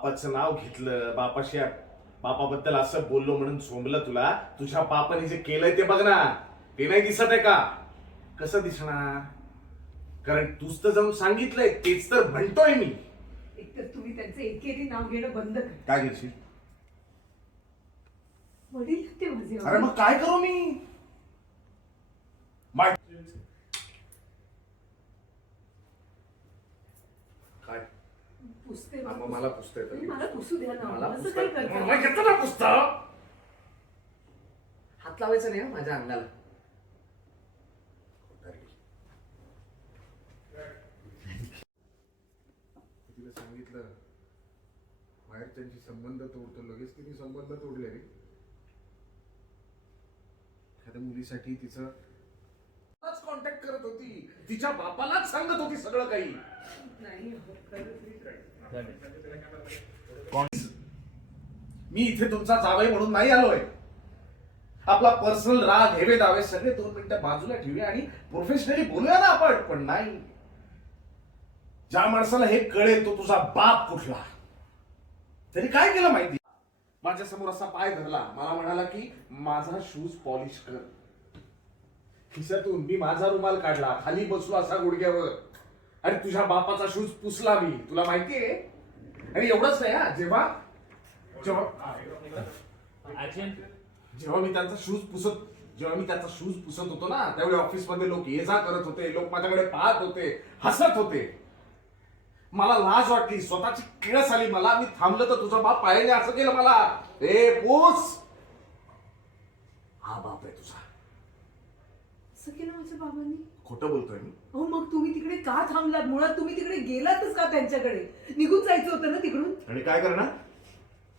बापाचं नाव घेतलं, बापाबद्दल असं बोललो म्हणून झोंबलं तुला. तुझ्या बापाने जे केलंय ते बघ ना, ते नाही दिसत आहे का? कसं दिसणार? कारण तूच तर जाऊन सांगितलंय, तेच तर म्हणतोय मी. एकतर तुम्ही त्यांचं एकेरी नाव घेणं बंद करा. काय घेशील? वडील ते माझे. अरे मग काय करू मी? काय पुसते मग मला पुसतंय तर मला पुसू द्या ना. मला असं काय करता? मग घेतो ना पुस्तक. हात लावायचं नाही माझ्या अंगाला. तिला सांगितलं बाहेर त्यांची संबंध तोडतो, लगेच तिने संबंध तोडले रे. एखाद्या मुलीसाठी तिचं कॉन्टॅक्ट करत होती, तिच्या बापालाच सांगत होती सगळं काही. नाही हो, मी इथे तुमचा जावई म्हणून नाही आलोय. आपला पर्सनल राग हेवे दावे सगळे 2 मिनिटं बाजूला ठेवूया आणि प्रोफेशनली बोलूया ना आपण. पण नाही, ज्या माणसाला हे कळेल तो तुझा बाप कुठला. तरी काय केलं माहिती? माझ्या समोर असा पाय धरला, मला म्हणाला की माझा शूज पॉलिश कर. खिशातून मी माझा रुमाल काढला, खाली बसलो असा गुडघ्यावर आणि तुझ्या बापाचा शूज पुसला मी. तुला माहितीये? आणि एवढंच नाही हा, जेव्हा मी त्यांचा शूज पुसत होतो ना, त्यावेळी ऑफिस मध्ये लोक ये जा करत होते, लोक माझ्याकडे पाहत होते, हसत होते. मला लाज वाटली, स्वतःची किळस आली मला. मी थांबलं तर तुझा बाप पायाने असं केलं मला, ए पूस, हा बाप आहे तुझा. असं केलं माझ्या बाबांनी? खोटं बोलतोय मी? हो, मग तुम्ही तिकडे का थांबलात? मुळात तुम्ही तिकडे गेलातच का? त्यांच्याकडे निघून जायचं होतं ना तिकडून. आणि काय करणार?